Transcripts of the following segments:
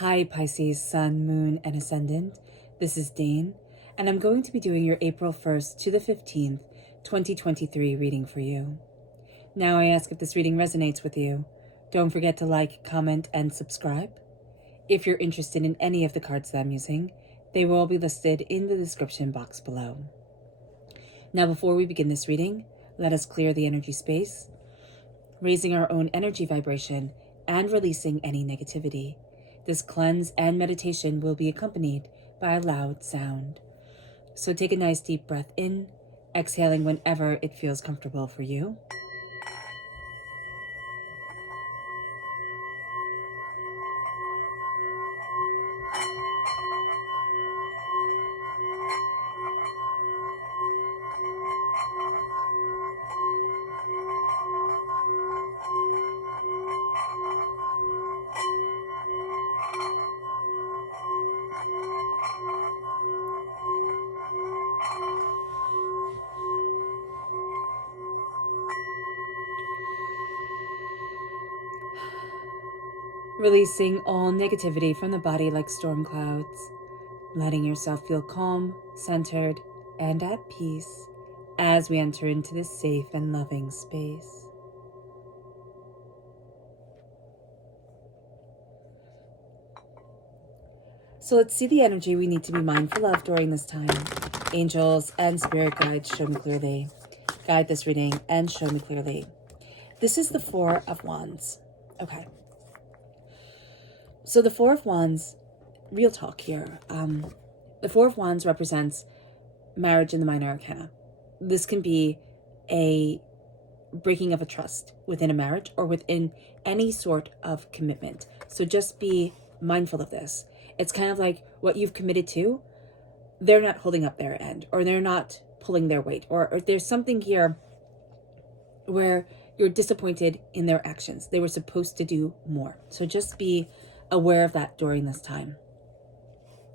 Hi Pisces, Sun, Moon, and Ascendant. This is Dane, and I'm going to be doing your April 1st to the 15th, 2023 reading for you. Now I ask if this reading resonates with you. Don't forget to like, comment, and subscribe. If you're interested in any of the cards that I'm using, they will all be listed in the description box below. Now before we begin this reading, let us clear the energy space, raising our own energy vibration and releasing any negativity. This cleanse and meditation will be accompanied by a loud sound. So take a nice deep breath in, exhaling whenever it feels comfortable for you. Releasing all negativity from the body like storm clouds, letting yourself feel calm, centered, and at peace as we enter into this safe and loving space. So let's see the energy we need to be mindful of during this time. Angels and spirit guides, show me clearly. Guide this reading and show me clearly. This is the Four of Wands. Okay. So the Four of Wands, real talk here. The Four of Wands represents marriage in the minor arcana. This can be a breaking of a trust within a marriage or within any sort of commitment. So just be mindful of this. It's kind of like what you've committed to, they're not holding up their end, or they're not pulling their weight, or there's something here where you're disappointed in their actions. They were supposed to do more. So just be aware of that during this time.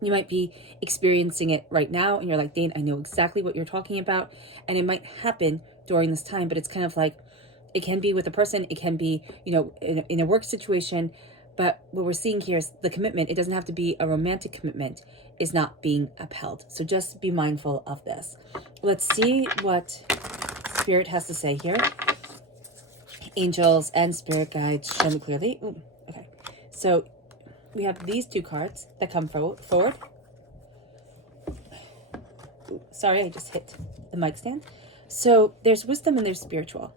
You might be experiencing it right now and you're like, Dane, I know exactly what you're talking about. And it might happen during this time, but it's kind of like, it can be with a person, it can be, in a work situation. But what we're seeing here is the commitment. It doesn't have to be a romantic commitment, is not being upheld. So just be mindful of this. Let's see what Spirit has to say here. Angels and spirit guides, show me clearly. Ooh, okay. So we have these two cards that come forward. Ooh, sorry, I just hit the mic stand. So there's wisdom and there's spiritual.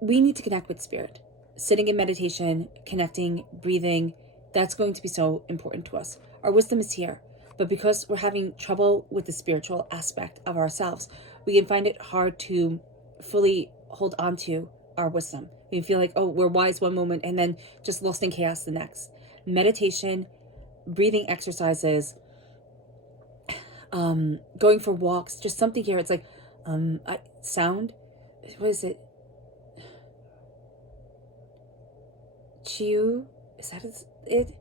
We need to connect with spirit. Sitting in meditation, connecting, breathing, that's going to be so important to us. Our wisdom is here, but because we're having trouble with the spiritual aspect of ourselves, we can find it hard to fully hold on to our wisdom. We feel like, oh, we're wise one moment and then just lost in chaos the next. Meditation, breathing exercises, going for walks, just something here. It's like sound. What is it? Chiu, is that it?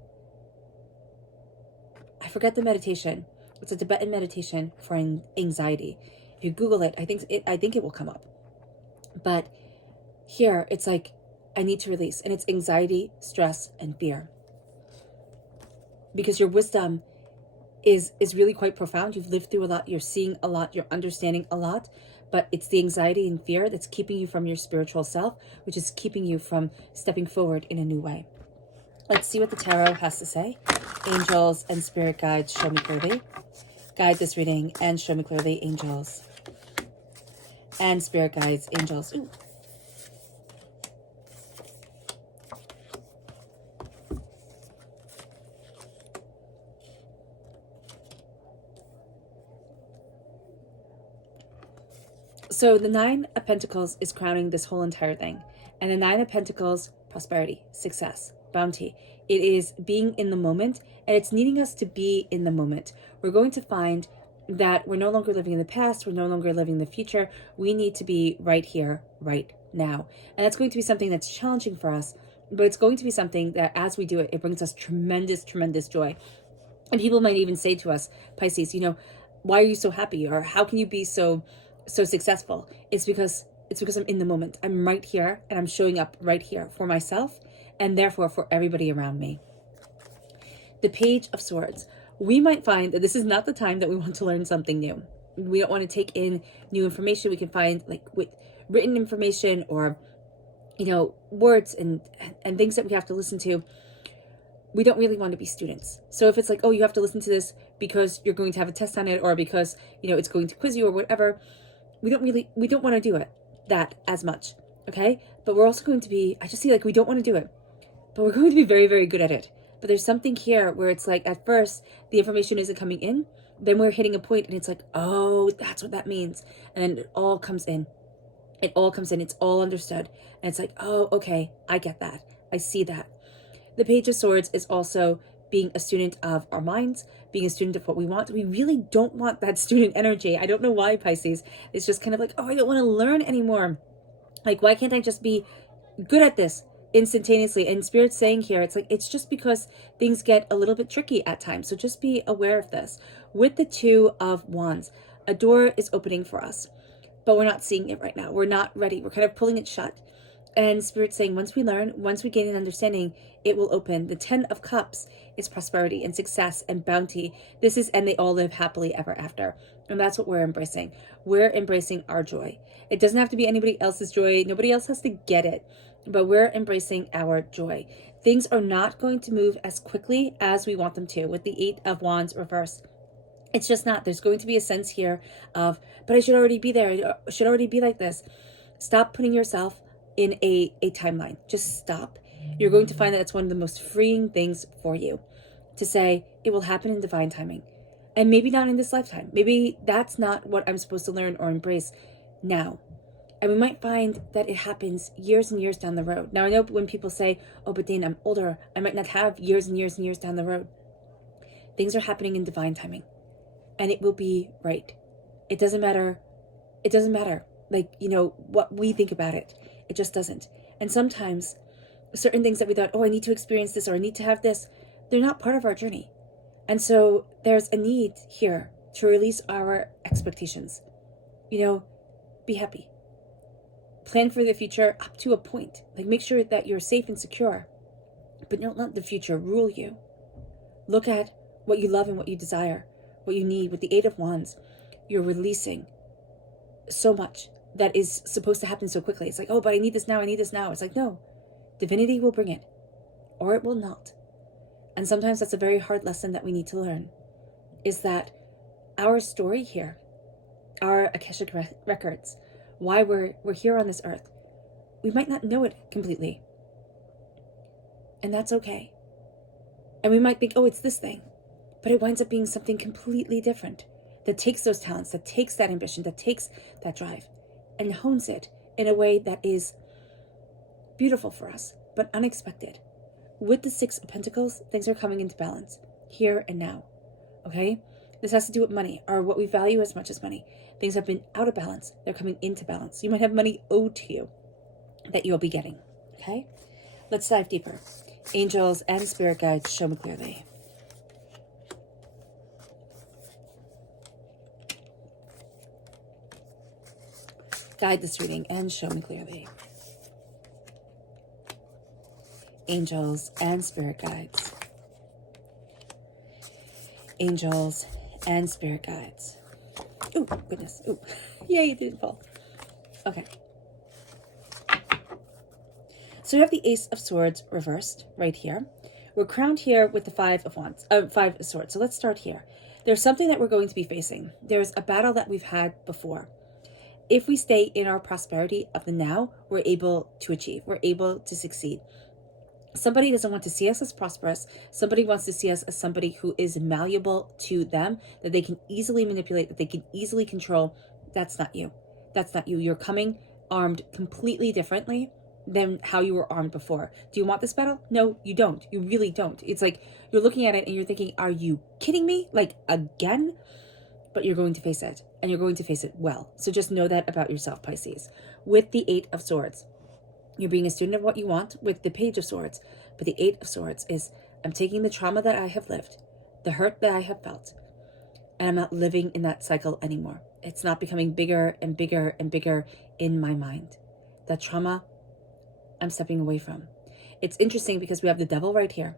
I forget the meditation. It's a Tibetan meditation for anxiety. If you Google it, I think it will come up. But here, it's like, I need to release. And it's anxiety, stress, and fear. Because your wisdom is really quite profound. You've lived through a lot. You're seeing a lot. You're understanding a lot. But it's the anxiety and fear that's keeping you from your spiritual self, which is keeping you from stepping forward in a new way. Let's see what the tarot has to say. Angels and spirit guides, show me clearly. Guide this reading and show me clearly, angels. And spirit guides, angels. Ooh. So the Nine of Pentacles is crowning this whole entire thing. And the Nine of Pentacles, prosperity, success, bounty. It is being in the moment, and it's needing us to be in the moment. We're going to find that we're no longer living in the past. We're no longer living in the future. We need to be right here, right now. And that's going to be something that's challenging for us, but it's going to be something that as we do it, it brings us tremendous, tremendous joy. And people might even say to us, Pisces, why are you so happy? Or how can you be so successful? It's because I'm in the moment. I'm right here and I'm showing up right here for myself and therefore for everybody around me. The Page of Swords. We might find that this is not the time that we want to learn something new. We don't want to take in new information. We can find like with written information or, you know, words and things that we have to listen to. We don't really want to be students. So if it's like, oh, you have to listen to this because you're going to have a test on it, or because, you know, it's going to quiz you or whatever, we don't want to do it that as much. Okay. But we're also going to be, I just see like, we don't want to do it, but we're going to be very, very good at it. But there's something here where it's like, at first the information isn't coming in, then we're hitting a point and it's like, oh, that's what that means. And then it all comes in. It all comes in. It's all understood. And it's like, oh, okay, I get that. I see that. The Page of Swords is also being a student of our minds, being a student of what we want. We really don't want that student energy. I don't know why, Pisces. It's just kind of like, oh, I don't want to learn anymore. Like, why can't I just be good at this instantaneously? And Spirit's saying here, it's like, it's just because things get a little bit tricky at times. So just be aware of this. With the Two of Wands, a door is opening for us, but we're not seeing it right now. We're not ready. We're kind of pulling it shut. And Spirit's saying, once we learn, once we gain an understanding, it will open. The 10 of Cups is prosperity and success and bounty. This is, and they all live happily ever after. And that's what we're embracing. We're embracing our joy. It doesn't have to be anybody else's joy. Nobody else has to get it. But we're embracing our joy. Things are not going to move as quickly as we want them to with the 8 of Wands reversed. It's just not. There's going to be a sense here of, but I should already be there. I should already be like this. Stop putting yourself in a timeline. Just stop. You're going to find that it's one of the most freeing things for you to say, it will happen in divine timing. And maybe not in this lifetime. Maybe that's not what I'm supposed to learn or embrace now. And we might find that it happens years and years down the road. Now, I know when people say, oh, but Dane, I'm older, I might not have years and years and years down the road. Things are happening in divine timing. And it will be right. It doesn't matter. It doesn't matter. Like, you know, what we think about it. It just doesn't. And sometimes certain things that we thought, oh, I need to experience this or I need to have this, they're not part of our journey. And so there's a need here to release our expectations. You know, be happy. Plan for the future up to a point. Like, make sure that you're safe and secure, but don't let the future rule you. Look at what you love and what you desire, what you need. With the 8 of Wands, you're releasing so much that is supposed to happen so quickly. It's like, oh, but I need this now. I need this now. It's like, no, divinity will bring it, or it will not. And sometimes that's a very hard lesson that we need to learn, is that our story here, our Akashic records, why we're here on this earth, we might not know it completely. And that's okay. And we might think, oh, it's this thing, but it winds up being something completely different that takes those talents, that takes that ambition, that takes that drive and hones it in a way that is beautiful for us, but unexpected. With the 6 of Pentacles, things are coming into balance here and now. Okay? This has to do with money, or what we value as much as money. Things have been out of balance. They're coming into balance. You might have money owed to you that you'll be getting. Okay? Let's dive deeper. Angels and spirit guides, show me clearly. Guide this reading and show me clearly. Angels and spirit guides. Angels and spirit guides. Oh, goodness. Oh, yay, it didn't fall. Okay. So we have the Ace of Swords reversed right here. We're crowned here with the 5 of Wands, 5 of Swords. So let's start here. There's something that we're going to be facing. There's a battle that we've had before. If we stay in our prosperity of the now, we're able to achieve. We're able to succeed. Somebody doesn't want to see us as prosperous. Somebody wants to see us as somebody who is malleable to them, that they can easily manipulate, that they can easily control. That's not you. That's not you. You're coming armed completely differently than how you were armed before. Do you want this battle? No, you don't. You really don't. It's like you're looking at it and you're thinking, are you kidding me? Like, again? But you're going to face it, and you're going to face it well. So just know that about yourself, Pisces. With the 8 of Swords, you're being a student of what you want with the Page of Swords. But the 8 of Swords is, I'm taking the trauma that I have lived, the hurt that I have felt, and I'm not living in that cycle anymore. It's not becoming bigger and bigger and bigger in my mind. That trauma, I'm stepping away from. It's interesting because we have the devil right here.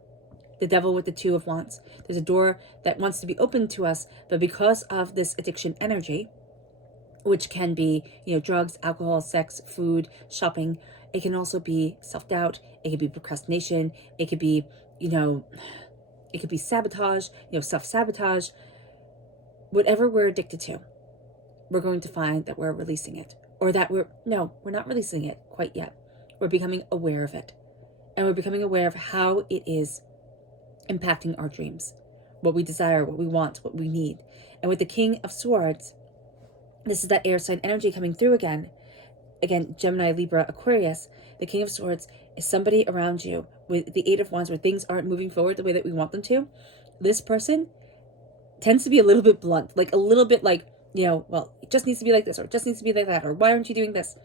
The devil with the Two of Wands. There's a door that wants to be opened to us, but because of this addiction energy, which can be, drugs, alcohol, sex, food, shopping, it can also be self-doubt, it could be procrastination, it could be, it could be sabotage, self-sabotage. Whatever we're addicted to, we're going to find that we're releasing it. Or that we're not releasing it quite yet. We're becoming aware of it. And we're becoming aware of how it is impacting our dreams, what we desire, what we want, what we need. And with the King of Swords, this is that air sign energy coming through again. Again, Gemini, Libra, Aquarius. The King of Swords is somebody around you with the Eight of Wands where things aren't moving forward the way that we want them to. This person tends to be a little bit blunt, like a little bit like, well, it just needs to be like this, or it just needs to be like that, or why aren't you doing this?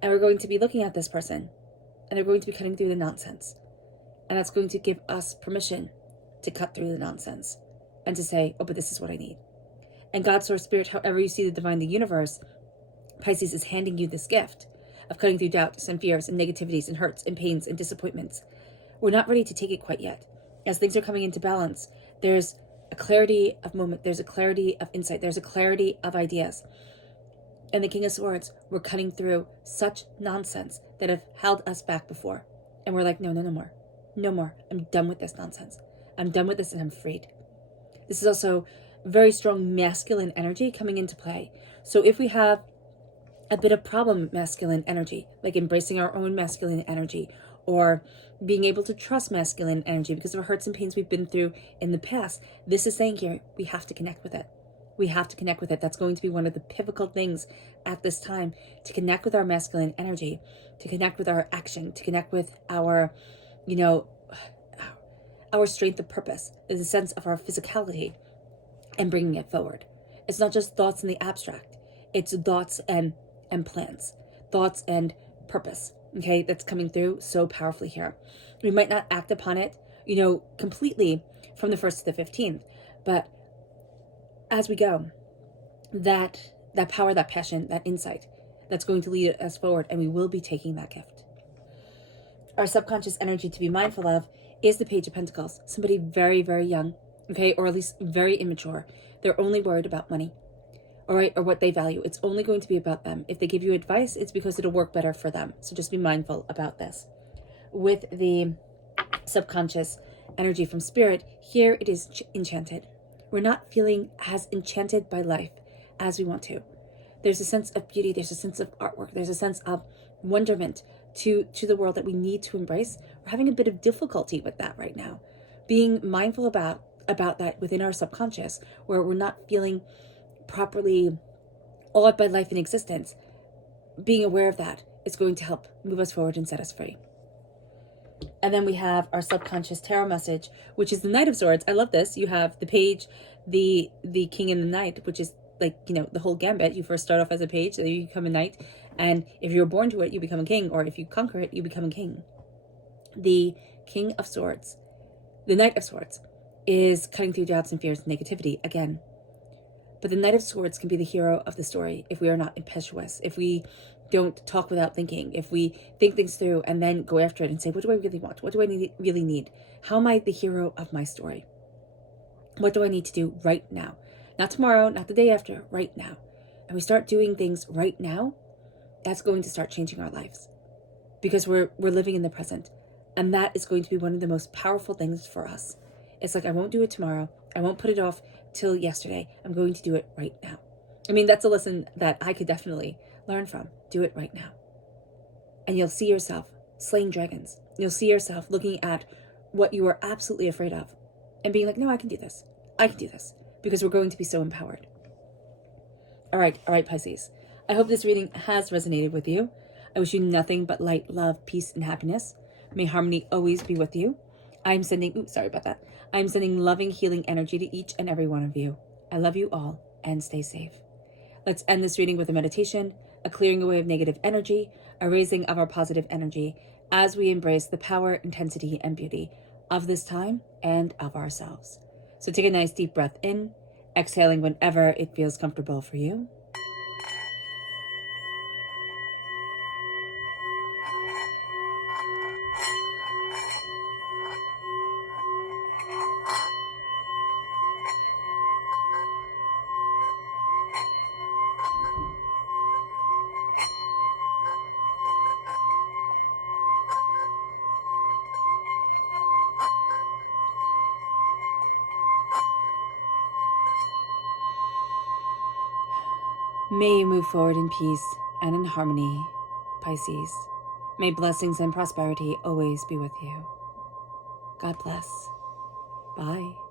And we're going to be looking at this person, and they're going to be cutting through the nonsense. And that's going to give us permission to cut through the nonsense and to say, oh, but this is what I need. And God, Source, Spirit, however you see the divine, the universe, Pisces is handing you this gift of cutting through doubts and fears and negativities and hurts and pains and disappointments. We're not ready to take it quite yet. As things are coming into balance, there's a clarity of moment, there's a clarity of insight, there's a clarity of ideas. And the King of Swords, we're cutting through such nonsense that have held us back before. And we're like, no more. No more. I'm done with this nonsense. I'm done with this and I'm freed. This is also very strong masculine energy coming into play. So if we have a bit of problem masculine energy, like embracing our own masculine energy, or being able to trust masculine energy because of hurts and pains we've been through in the past, this is saying here, we have to connect with it. We have to connect with it. That's going to be one of the pivotal things at this time, to connect with our masculine energy, to connect with our action, to connect with our, our strength of purpose, the sense of our physicality, and bringing it forward. It's not just thoughts in the abstract. It's thoughts and plans, thoughts and purpose. Okay, that's coming through so powerfully here. We might not act upon it, completely from the 1st to the 15th, but as we go, that power, that passion, that insight, that's going to lead us forward, and we will be taking that gift. Our subconscious energy to be mindful of is the Page of Pentacles. Somebody very, very young, okay, or at least very immature. They're only worried about money, all right, or what they value. It's only going to be about them. If they give you advice, it's because it'll work better for them. So just be mindful about this. With the subconscious energy from Spirit, here it is enchanted. We're not feeling as enchanted by life as we want to. There's a sense of beauty. There's a sense of artwork. There's a sense of wonderment to the world that we need to embrace. We're having a bit of difficulty with that right now. Being mindful about that within our subconscious, where we're not feeling properly awed by life and existence. Being aware of that is going to help move us forward and set us free. And then we have our subconscious tarot message, which is the Knight of Swords. I love this. You have the Page, the King, and the Knight, which is like, the whole gambit. You first start off as a page, so you become a knight. And if you're born to it, you become a king. Or if you conquer it, you become a king. The King of Swords, the Knight of Swords, is cutting through doubts and fears and negativity again. But the Knight of Swords can be the hero of the story if we are not impetuous, if we don't talk without thinking, if we think things through and then go after it and say, what do I really want? What do I really need? How am I the hero of my story? What do I need to do right now? Not tomorrow, not the day after, right now. And we start doing things right now, that's going to start changing our lives. Because we're living in the present. And that is going to be one of the most powerful things for us. It's like, I won't do it tomorrow. I won't put it off till yesterday. I'm going to do it right now. I mean, that's a lesson that I could definitely learn from. Do it right now. And you'll see yourself slaying dragons. You'll see yourself looking at what you are absolutely afraid of and being like, no, I can do this. I can do this. Because we're going to be so empowered. All right, Pisces. I hope this reading has resonated with you. I wish you nothing but light, love, peace, and happiness. May harmony always be with you. I'm sending loving, healing energy to each and every one of you. I love you all, and stay safe. Let's end this reading with a meditation, a clearing away of negative energy, a raising of our positive energy as we embrace the power, intensity, and beauty of this time and of ourselves. So take a nice deep breath in, exhaling whenever it feels comfortable for you. May you move forward in peace and in harmony, Pisces. May blessings and prosperity always be with you. God bless. Bye.